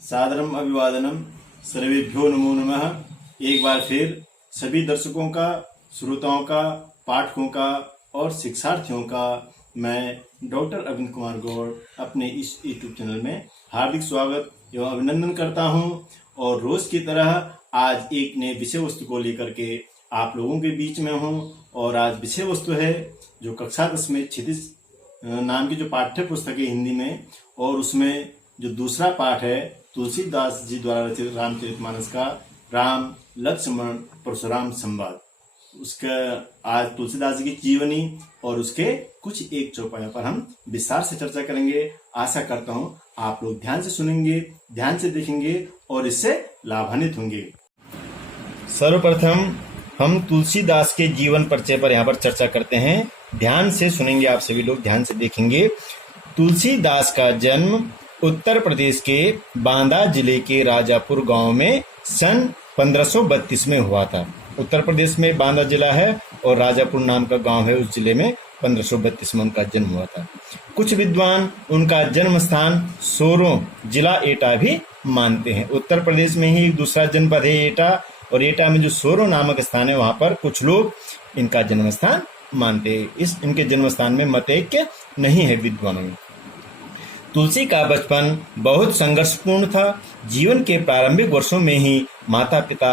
सादरम अभिवादनम सर्वेभ्यो नमो नमः। एक बार फिर सभी दर्शकों का, श्रोताओं का, पाठकों का और शिक्षार्थियों का मैं डॉक्टर अरविंद कुमार गौड़ अपने इस यूट्यूब चैनल में हार्दिक स्वागत एवं अभिनंदन करता हूं। और रोज की तरह आज एक नए विषय वस्तु को लेकर के आप लोगों के बीच में हूं। और आज विषय वस्तु है जो कक्षा 10 में क्षितिज नाम की जो पाठ्य पुस्तक है हिंदी में, और उसमें जो दूसरा पाठ है तुलसीदास जी द्वारा रचित रामचरितमानस का राम लक्ष्मण परशुराम संवाद। उसका आज तुलसीदास जी की जीवनी और उसके कुछ एक चौपाइयों पर हम विस्तार से चर्चा करेंगे। आशा करता हूं आप लोग ध्यान से सुनेंगे, ध्यान से देखेंगे और इससे लाभान्वित होंगे। सर्वप्रथम हम तुलसीदास के जीवन परिचय पर यहाँ पर चर्चा करते हैं। ध्यान से सुनेंगे, आप सभी लोग ध्यान से देखेंगे। तुलसीदास का जन्म उत्तर प्रदेश के बांदा जिले के राजापुर गांव में सन 1532 में हुआ था। उत्तर प्रदेश में बांदा जिला है और राजापुर नाम का गांव है, उस जिले में 1532 में उनका जन्म हुआ था। कुछ विद्वान उनका जन्म स्थान सोरों जिला एटा भी मानते हैं। उत्तर प्रदेश में ही एक दूसरा जनपद है एटा, और एटा में जो सोरों नामक स्थान है वहां पर कुछ लोग इनका जन्म स्थान मानते हैं। इनके जन्म स्थान में मतैक्य नहीं है विद्वानों में। तुलसी का बचपन बहुत संघर्षपूर्ण था। जीवन के प्रारंभिक वर्षों में ही माता पिता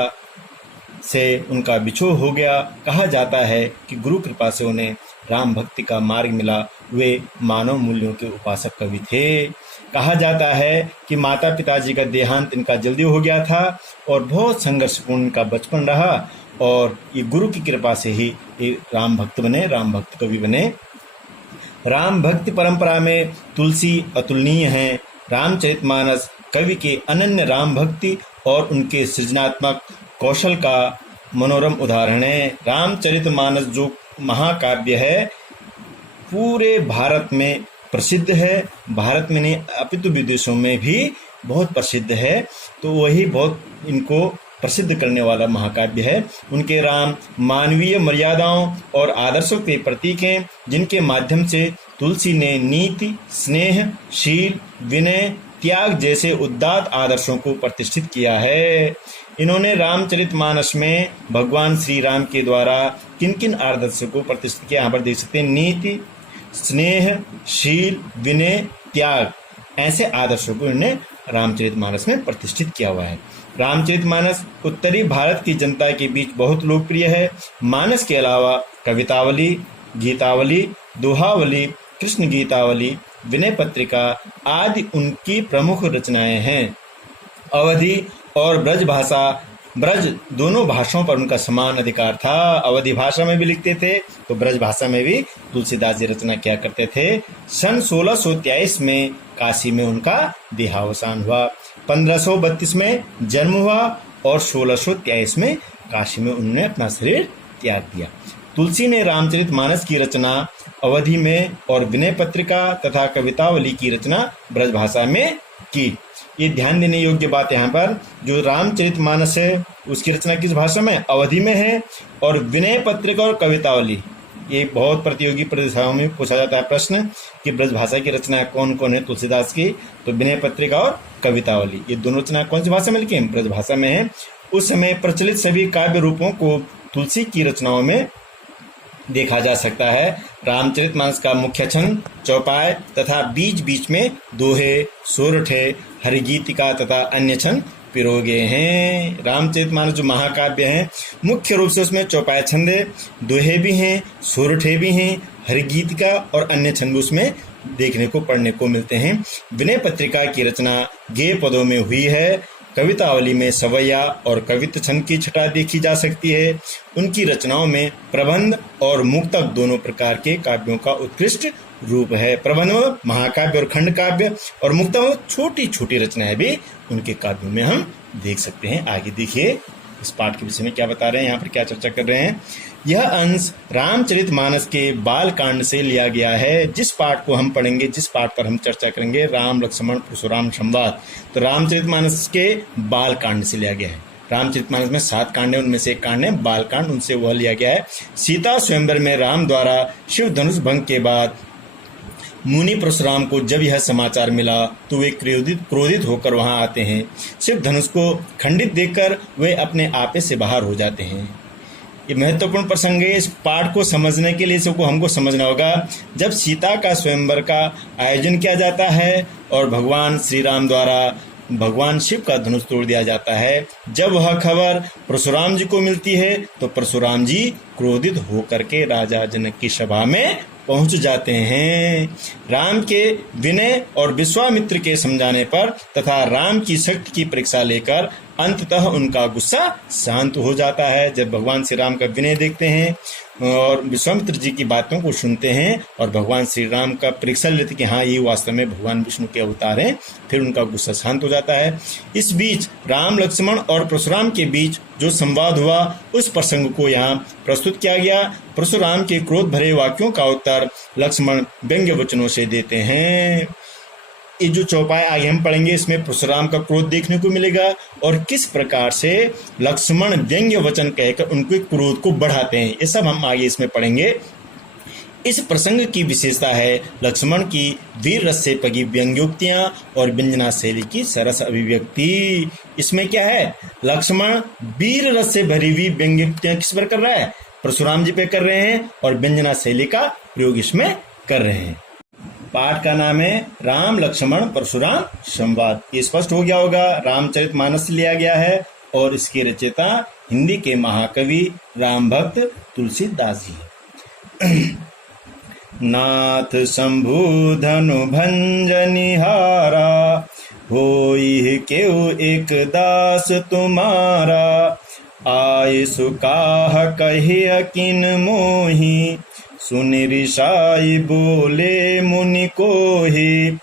से उनका बिछोह हो गया। कहा जाता है कि गुरु कृपा से उन्हें राम भक्ति का मार्ग मिला। वे मानव मूल्यों के उपासक कवि थे। कहा जाता है कि माता पिताजी का देहांत इनका जल्दी हो गया था और बहुत संघर्षपूर्ण इनका बचपन रहा, और ये गुरु की कृपा से ही ये राम भक्त बने, राम भक्त कवि बने। राम भक्ति परंपरा में तुलसी अतुलनीय हैं। रामचरितमानस कवि के अनन्य राम भक्ति और उनके सृजनात्मक कौशल का मनोरम उदाहरण है। रामचरितमानस जो महाकाव्य है पूरे भारत में प्रसिद्ध है। भारत में नहीं अपितु विदेशों में भी बहुत प्रसिद्ध है, तो वही बहुत इनको प्रसिद्ध करने वाला महाकाव्य है। उनके राम मानवीय मर्यादाओं और आदर्शों के प्रतीक हैं, जिनके माध्यम से तुलसी ने नीति, स्नेह, शील, विनय, त्याग जैसे उदात्त आदर्शों को प्रतिष्ठित किया है। इन्होंने रामचरितमानस में भगवान श्री राम के द्वारा किन किन आदर्शों को प्रतिष्ठित किया, यहाँ पर देख सकते हैं। नीति, स्नेह, शील, विनय, त्याग, ऐसे आदर्शों को इन्होंने रामचरितमानस में प्रतिष्ठित किया हुआ है। रामचरितमानस उत्तरी भारत की जनता के बीच बहुत लोकप्रिय है। मानस के अलावा कवितावली, गीतावली, दोहावली, कृष्ण गीतावली, विनय पत्रिका आदि उनकी प्रमुख रचनाएं हैं। अवधी और ब्रज दोनों भाषाओं पर उनका समान अधिकार था। अवधी भाषा में भी लिखते थे तो ब्रज भाषा में भी तुलसीदास जी रचना किया करते थे। सन 1623 में काशी में उनका देहावसान हुआ। 1532 में जन्म हुआ और 1623 में काशी में उन्होंने अपना शरीर त्याग दिया। तुलसी ने रामचरितमानस की रचना अवधी में और विनय पत्रिका तथा कवितावली की रचना ब्रज भाषा में की। ये ध्यान देने योग्य बात यहाँ पर, जो रामचरितमानस है उसकी रचना किस भाषा में? अवधी में है। और विनय पत्रिका और कवितावली, ये बहुत प्रतियोगी परीक्षाओं में पूछा जाता है प्रश्न कि ब्रज भाषा की रचना कौन कौन है तुलसीदास की, तो विनय पत्रिका और कवितावली ये दोनों रचना कौन सी भाषा में लिखी हैं? ब्रज भाषा में है। उस समय प्रचलित सभी काव्य रूपों को तुलसी की रचनाओं में देखा जा सकता है। रामचरितमानस का मुख्य छंद चौपाई तथा बीच बीच में दोहे, सोरठे, हरिगीतिका तथा अन्य छंद पिरोगे हैं। रामचरितमानस जो महाकाव्य है मुख्य रूप से उसमें चौपाई छंद है, दोहे भी हैं, सोरठे भी हैं, हरिगीतिका और अन्य छंद उसमें देखने को पढ़ने को मिलते हैं। विनय पत्रिका की रचना गेय पदों में हुई है। कवितावली में सवैया और कवित्व छंद की छटा देखी जा सकती है। उनकी रचनाओं में प्रबंध और मुक्तक दोनों प्रकार के काव्यों का उत्कृष्ट रूप है। प्रबंध महाकाव्य और खंड काव्य, और मुक्तक छोटी छोटी रचनाएं भी उनके काव्यों में हम देख सकते हैं। आगे देखिए इस पाठ के विषय में क्या बता रहे हैं, यहाँ पर क्या चर्चा कर रहे हैं। यह अंश रामचरितमानस के बाल कांड से लिया गया है। जिस पाठ को हम पढ़ेंगे, जिस पाठ पर हम चर्चा करेंगे, राम लक्ष्मण परशुराम संवाद, तो रामचरितमानस के बाल कांड से लिया गया है। रामचरितमानस में 7 कांड है, उनमें से एक कांड है बाल कांड, उनसे वह लिया गया है। सीता स्वयंवर में राम द्वारा शिव धनुष भंग के बाद मुनि परशुराम को जब यह समाचार मिला तो वे क्रोधित होकर वहां आते हैं। शिव धनुष को खंडित देखकर वे अपने आपे से बाहर हो जाते हैं। ये महत्वपूर्ण प्रसंग है। इस पाठ को समझने के लिए सबको हमको समझना होगा, जब सीता का स्वयंवर का आयोजन किया जाता है और भगवान श्री राम द्वारा भगवान शिव का धनुष तोड़ दिया जाता है, जब वह खबर परशुराम जी को मिलती है तो परशुराम जी क्रोधित होकर के राजा जनक की सभा में पहुंच जाते हैं। राम के विनय और विश्वामित्र के समझाने पर तथा राम की शक्ति की परीक्षा लेकर अंततः उनका गुस्सा शांत हो जाता है। जब भगवान श्री राम का विनय देखते हैं और विश्वामित्र जी की बातों को सुनते हैं और भगवान श्री राम का परीक्षा लेते कि हाँ ये वास्तव में भगवान विष्णु के अवतार हैं, फिर उनका गुस्सा शांत हो जाता है। इस बीच राम लक्ष्मण और परशुराम के बीच जो संवाद हुआ उस प्रसंग को यहाँ प्रस्तुत किया गया। परशुराम के क्रोध भरे वाक्यों का उत्तर लक्ष्मण व्यंग्य वचनों से देते हैं। ये जो चौपाई आगे हम पढ़ेंगे इसमें परशुराम का क्रोध देखने को मिलेगा और किस प्रकार से लक्ष्मण व्यंग्य वचन कहकर उनके क्रोध को बढ़ाते हैं, ये सब हम आगे इसमें पढ़ेंगे। इस प्रसंग की विशेषता है लक्ष्मण की वीर रस से पगी व्यंग्योक्तियां और व्यंजना शैली की सरस अभिव्यक्ति। इसमें क्या है, लक्ष्मण वीर रस से भरी हुई व्यंग्योक्तियां किस पर कर रहा है, परशुराम जी पे कर रहे हैं और व्यंजना शैली का प्रयोग इसमें कर रहे हैं। पाठ का नाम है राम लक्ष्मण परशुराम संवाद। ये स्पष्ट हो गया होगा, रामचरितमानस से लिया गया है और इसके रचयिता हिंदी के महाकवि राम भक्त तुलसीदास जी है। नाथ शंभु धनु भंजनिहारा, होई केउ एक दास तुम्हारा। आय सुकाह कहिय किन मोही, सुनि रिसाई बोले मुनि कोहि।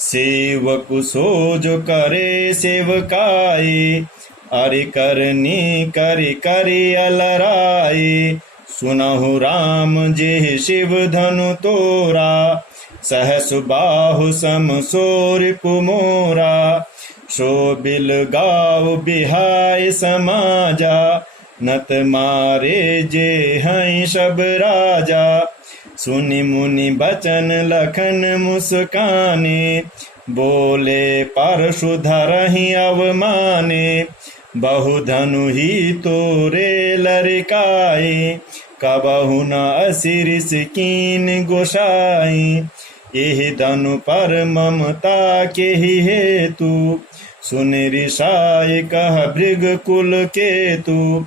सेवक सो जो करे सेवकाई, अरि करनी करि करि अलराई। सुनहु राम जे शिव धनु तोरा, सहस बाहु सम सोर पुमोरा। शोभिल गाव बिहाय समाजा, नत मारे जे हैं सब राजा। सुनि मुनि बचन लखन मुस्काने, बोले परशु धरहि अवमाने। बहु धनु ही तोरे लरिकाई, कबहु न असिरिस कीन गोसाई। एहि धनु पर ममता के ही हेतु, सुन रिसाय कह भृग कुल केतु।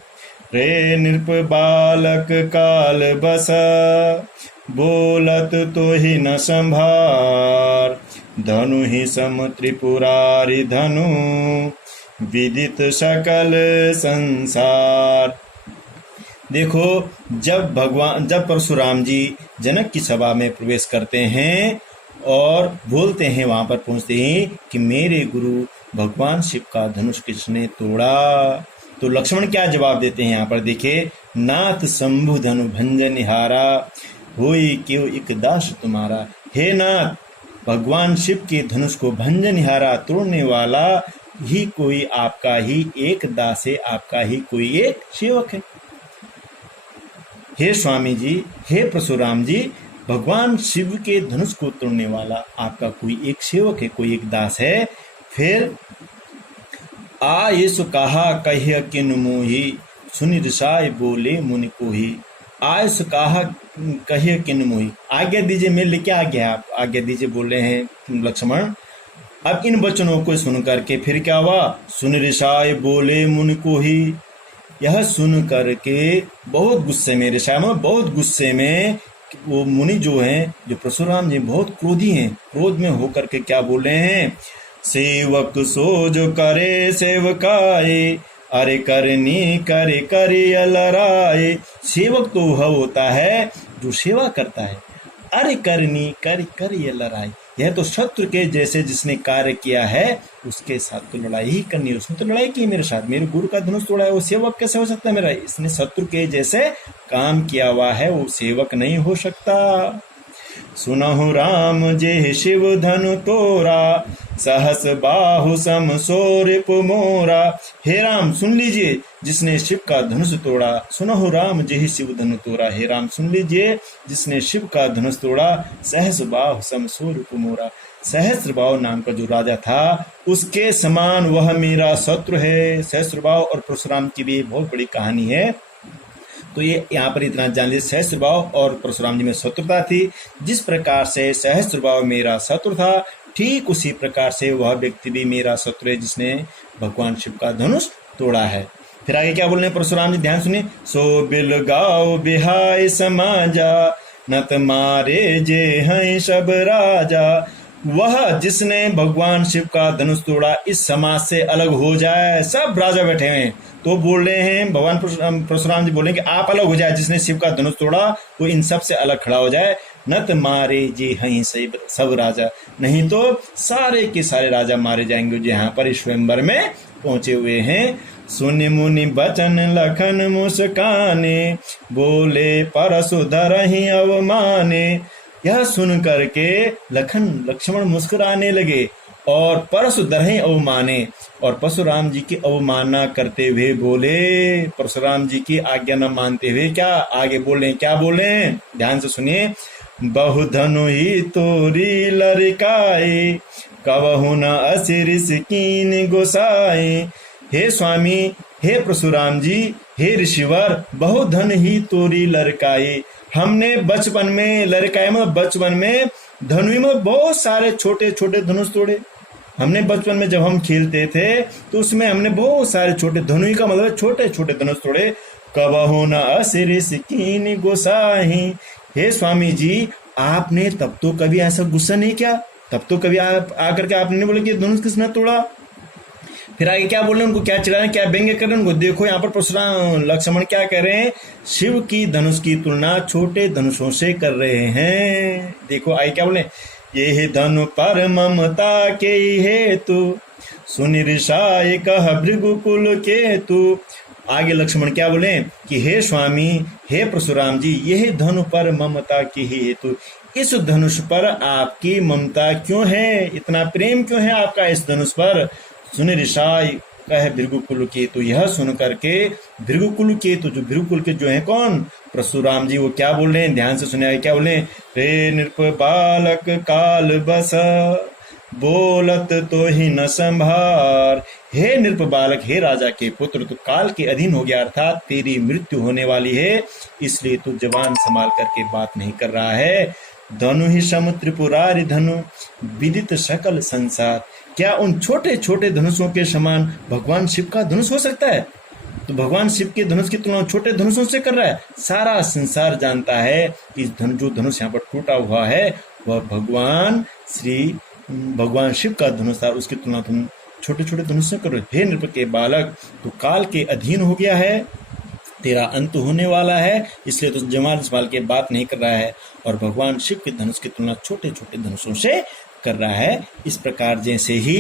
रे नृप बालक काल बसा, बोलत तो ही न संभार। धनु ही सम त्रिपुरारी धनु, विदित सकल संसार। देखो, जब परशुराम जी जनक की सभा में प्रवेश करते हैं और बोलते हैं वहां पर पहुंचते ही कि मेरे गुरु भगवान शिव का धनुष किसने तोड़ा, तो लक्ष्मण क्या जवाब देते हैं यहाँ पर देखिए। नाथ शंभु धनु भंजनिहारा, होई क्यों एक दास तुम्हारा। हे नाथ, भगवान शिव के धनुष को भंजनिहारा तोड़ने वाला ही कोई आपका ही एक दास है, आपका ही कोई एक सेवक है। हे स्वामी जी, हे परशुराम जी, भगवान शिव के धनुष को तोड़ने वाला आपका कोई एक सेवक है, कोई एक दास है। फिर आयसु कहा कहिय किन मोही, सुनि रिसाय बोले मुनि कोही। आयसु कहा कहिय किन मोही, आज्ञा दीजिए, मेरे लिए क्या आज्ञा है, आप आज्ञा दीजिए बोल रहे हैं लक्ष्मण। अब इन वचनों को सुन करके फिर क्या हुआ, सुनि रिसाय बोले मुनि कोही। यह सुन करके बहुत गुस्से में, रिसाय में बहुत गुस्से में वो मुनि जो हैं, जो परशुराम जी बहुत क्रोधी हैं, क्रोध में होकर के क्या बोल रहे हैं। सेवक सो जो करे सेवकाए, अरे करनी करे करे अलराए। सेवक तो वह होता है जो सेवा करता है, अरे करनी करे करे अलराए। यह तो शत्रु के जैसे जिसने कार्य किया है उसके साथ तो लड़ाई ही करनी है। उसने तो लड़ाई की मेरे साथ, मेरे गुरु का धनुष तोड़ा है, वो सेवक कैसे हो सकता है मेरा। इसने शत्रु के जैसे काम किया हुआ है, वो सेवक नहीं हो सकता। सुनहु राम जे शिव धनु तोरा, सहस बाहु सम सोरिप मोरा। हे राम सुन लीजिए जिसने शिव का धनुष तोड़ा, सुनहु राम जेहि शिव धनु तोड़ा। हे राम सुन लीजिए जिसने शिव का धनुष तोड़ा, सहस बाहु सम सोरिप मोरा। सहस्त्रबाहु नाम का जो राजा था उसके समान वह मेरा शत्रु है। सहस्त्रबाहु और परशुराम की भी बहुत बड़ी कहानी है, तो ये यहाँ पर इतना जान लीजिए। सहस्त्रबाहु और परशुराम जी में शत्रुता थी। जिस प्रकार से सहस्त्रबाहु मेरा शत्रु था, ठीक उसी प्रकार से वह व्यक्ति भी मेरा शत्रु है जिसने भगवान शिव का धनुष तोड़ा है। फिर आगे क्या बोल रहे हैं परशुराम जी, ध्यान सुनिए। सो बिल गाओ बिहाय समाजा, नत मारे जे हैं सब राजा। वह जिसने भगवान शिव का धनुष तोड़ा इस समाज से अलग हो जाए। सब राजा बैठे हुए हैं तो बोल रहे हैं, भगवान परशुराम जी बोले कि आप अलग हो जाए, जिसने शिव का धनुष तोड़ा वो इन सब से अलग खड़ा हो जाए। नत मारे जे हहीं सब राजा, नहीं तो सारे के सारे राजा मारे जाएंगे जो यहाँ पर स्वयंवर में पहुंचे हुए हैं। सुनि मुनि बचन लखन मुस्काने, बोले परशुधर ही अवमाने। यह सुन करके लक्ष्मण मुस्कुराने लगे और परशुधर ही अवमाने, और परशुराम जी की अवमानना करते हुए बोले, परशुराम जी की आज्ञा न मानते हुए क्या आगे बोले, क्या बोले, ध्यान से सुनिए। बहु धनु ही तोरी लड़काए, कवहु न असिरिस कीन गोसाए। हे स्वामी, हे परशुराम जी, हे ऋषिवर, बहु धन ही तोरी लड़काए। हमने बचपन में, लड़काए मतलब बचपन में, धनुष में बहुत सारे छोटे छोटे धनुष तोड़े। हमने बचपन में जब हम खेलते थे तो उसमें हमने बहुत सारे छोटे, धनुष का मतलब छोटे छोटे धनुष तोड़े। कबहु न असिरिस कीन गोसाही। हे स्वामी जी, आपने तब तो कभी ऐसा गुस्सा नहीं किया, तब तो कभी आप आकर के आपने बोले कि धनुष किसने तोड़ा। फिर आगे क्या बोल रहे हैं, उनको क्या चिढ़ा रहे हैं, क्या व्यंग्य कर रहे हैं उनको। देखो यहाँ पर परशुराम लक्ष्मण क्या कह रहे हैं, शिव की धनुष की तुलना छोटे धनुषों से कर रहे हैं। देखो आगे क्या बोले, ये धनु पर ममता के हेतु, सुनि ऋषाय कह भृगुकुल केतु। आगे लक्ष्मण क्या बोले कि हे स्वामी, हे परशुराम जी, यह धनु पर ममता की हेतु, इस धनुष पर आपकी ममता क्यों है, इतना प्रेम क्यों है आपका इस धनुष पर। सुनि ऋषाय कह भृगुकुल केतु। यह सुन करके भृगुकुल केतु, जो भृगुकुल के जो है कौन, परशुराम जी, वो क्या बोल रहे हैं, ध्यान से सुनिए क्या बोले। रे नृप बालक काल बस, बोलत तो ही न संभार। हे नृप बालक, हे राजा के पुत्र, तू काल के अधीन हो गया, अर्थात तेरी मृत्यु होने वाली है, इसलिए तू जवान संभाल करके बात नहीं कर रहा है। धनु ही सम त्रिपुरारि धनु, विदित सकल संसार। क्या उन छोटे छोटे धनुषों के समान भगवान शिव का धनुष हो सकता है? तो भगवान शिव के धनुष की तुलना छोटे धनुषों से कर रहा है। सारा संसार जानता है कि जो धनुष यहाँ पर टूटा हुआ है वह भगवान शिव का धनुष था, उसकी तुलना तुम छोटे छोटे धनुष से करो। हे नृप के बालक, तू काल के अधीन हो गया है, तेरा अंत होने वाला है, इसलिए तो जवान संभाल के बात नहीं कर रहा है, और भगवान शिव के धनुष की तुलना छोटे छोटे धनुषों से कर रहा है। इस प्रकार जैसे ही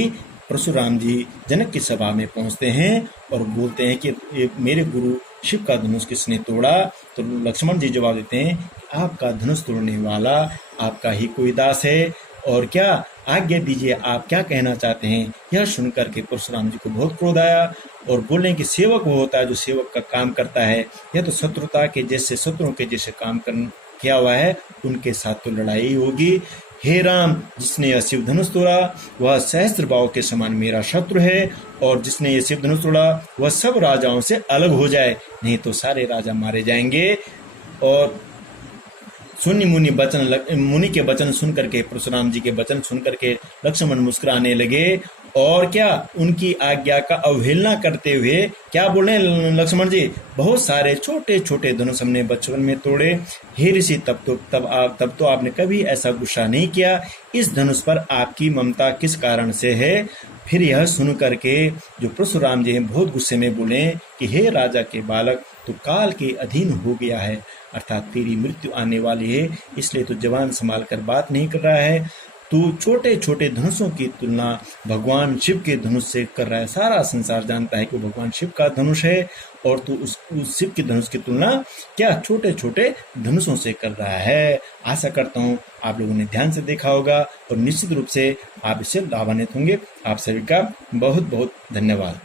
परशुराम जी जनक की सभा में पहुंचते हैं और बोलते हैं कि मेरे गुरु शिव का धनुष किसने तोड़ा, तो लक्ष्मण जी जवाब देते हैं आपका धनुष तोड़ने वाला आपका ही कोई दास है, और क्या आज्ञा दीजिए, आप क्या कहना चाहते हैं। यह सुनकर के परशुराम जी को बहुत क्रोध आया और बोले कि सेवक वो होता है जो सेवक का काम करता है, यह तो शत्रुता के जैसे, शत्रुओं के जैसे काम किया हुआ है, उनके साथ तो लड़ाई होगी। हे राम, जिसने यह शिव धनुष तोड़ा वह सहस्त्रबाहु के समान मेरा शत्रु है, और जिसने यह शिव धनुष तोड़ा वह सब राजाओं से अलग हो जाए, नहीं तो सारे राजा मारे जाएंगे। और सुनि मुनि के वचन सुन करके, परशुराम जी के वचन सुन करके लक्ष्मण मुस्कुराने लगे, और क्या उनकी आज्ञा का अवहेलना करते हुए क्या बोले लक्ष्मण जी, बहुत सारे छोटे छोटे धनुष हमने बचपन में तोड़े। हे ऋषि, तब तो आपने कभी ऐसा गुस्सा नहीं किया, इस धनुष पर आपकी ममता किस कारण से है। फिर यह सुन करके जो परशुराम जी हैं बहुत गुस्से में बोले कि हे राजा के बालक, तू काल के अधीन हो गया है, अर्थात तेरी मृत्यु आने वाली है, इसलिए तो जवान संभाल कर बात नहीं कर रहा है। तू छोटे छोटे धनुषों की तुलना भगवान शिव के धनुष से कर रहा है। सारा संसार जानता है कि वो भगवान शिव का धनुष है और तू उस शिव के धनुष की तुलना क्या छोटे छोटे धनुषों से कर रहा है। आशा करता हूँ आप लोगों ने ध्यान से देखा होगा और निश्चित रूप से आप इससे लाभान्वित होंगे। आप सभी का बहुत बहुत धन्यवाद।